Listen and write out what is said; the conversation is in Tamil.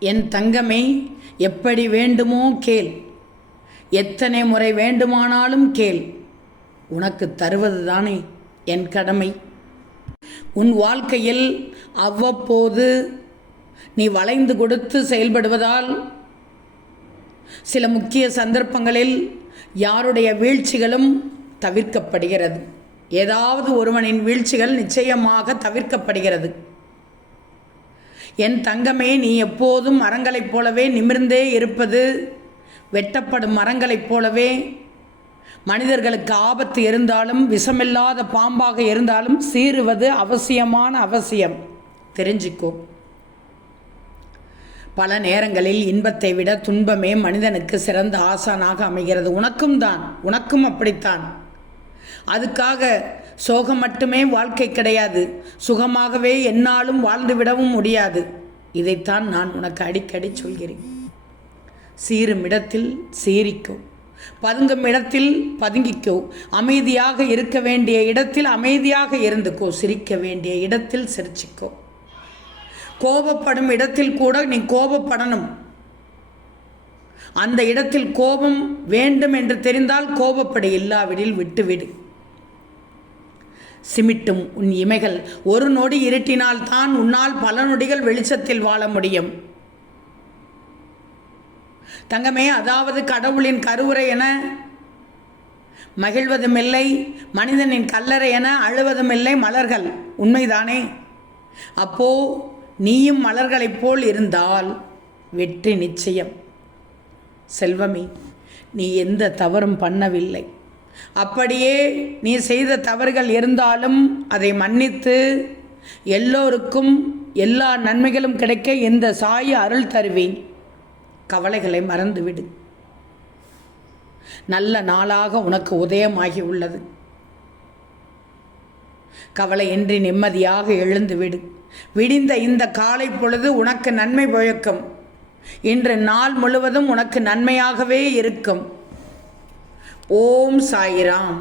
என் தங்கமே, எப்படி வேண்டுமோ கேள், எத்தனை முறை வேண்டுமானாலும் கேள். உனக்கு தருவது தானே என் கடமை. உன் வாழ்க்கையில் அவ்வப்போது நீ வளைந்து கொடுத்து செயல்படுவதால் சில முக்கிய சந்தர்ப்பங்களில் யாருடைய வீழ்ச்சிகளும் தவிர்க்கப்படுகிறது. ஏதாவது ஒருவனின் வீழ்ச்சிகள் நிச்சயமாக தவிர்க்கப்படுகிறது. என் தங்கமே, நீ எப்போதும் மரங்களைப் போலவே நிமிர்ந்தே இருப்பது, வெட்டப்படும் மரங்களைப் போலவே மனிதர்களுக்கு ஆபத்து இருந்தாலும் விஷமில்லாத பாம்பாக இருந்தாலும் சீறுவது அவசியம். தெரிஞ்சிக்கோ. பல நேரங்களில் இன்பத்தை விட துன்பமே மனிதனுக்கு சிறந்த ஆசானாக அமைகிறது. உனக்கும் அப்படித்தான். அதுக்காக சோகம் மட்டுமே வாழ்க்கை கிடையாது. சுகமாகவே எந்நாளும் வாழ்ந்துவிடவும் முடியாது. இதைத்தான் நான் உனக்கு அடிக்கடி சொல்கிறேன். சீரும் இடத்தில் சீரிக்கோ, பதுங்கும் இடத்தில் பதுங்கிக்கோ, அமைதியாக இருக்க வேண்டிய இடத்தில் அமைதியாக இருந்துக்கோ, சிரிக்க வேண்டிய இடத்தில் சிரிச்சிக்கோ. கோபப்படும் இடத்தில் கூட நீ கோபப்படணும். அந்த இடத்தில் கோபம் வேண்டும் என்று தெரிந்தால் கோபப்படு, இல்லாவிடில் விட்டுவிடு. சிமிட்டும் உன் இமைகள் ஒரு நொடி இருட்டினால் தான் உன்னால் பல நொடிகள் வெளிச்சத்தில் வாழ முடியும். தங்கமே, அதாவது கடவுளின் கருவுரை என மகிழ்வதுமில்லை, மனிதனின் கல்லறை என அழுவதுமில்லை மலர்கள். உண்மைதானே? அப்போ நீயும் மலர்களைப் போல் இருந்தால் வெற்றி நிச்சயம். செல்வமே, நீ எந்த தவறும் பண்ணவில்லை. அப்படியே நீ செய்த தவறுகள் இருந்தாலும் அதை மன்னித்து எல்லோருக்கும் எல்லா நன்மைகளும் கிடைக்க இந்த சாயி அருள் தருவேன். கவலைகளை மறந்துவிடு. நல்ல நாளாக உனக்கு உதயமாகி உள்ளது. கவலையின்றி நிம்மதியாக எழுந்துவிடு. விடிந்த இந்த காலை பொழுது உனக்கு நன்மை பயக்கும். இன்று நாள் முழுவதும் உனக்கு நன்மையாகவே இருக்கும். ஓம் சாய்ராம்.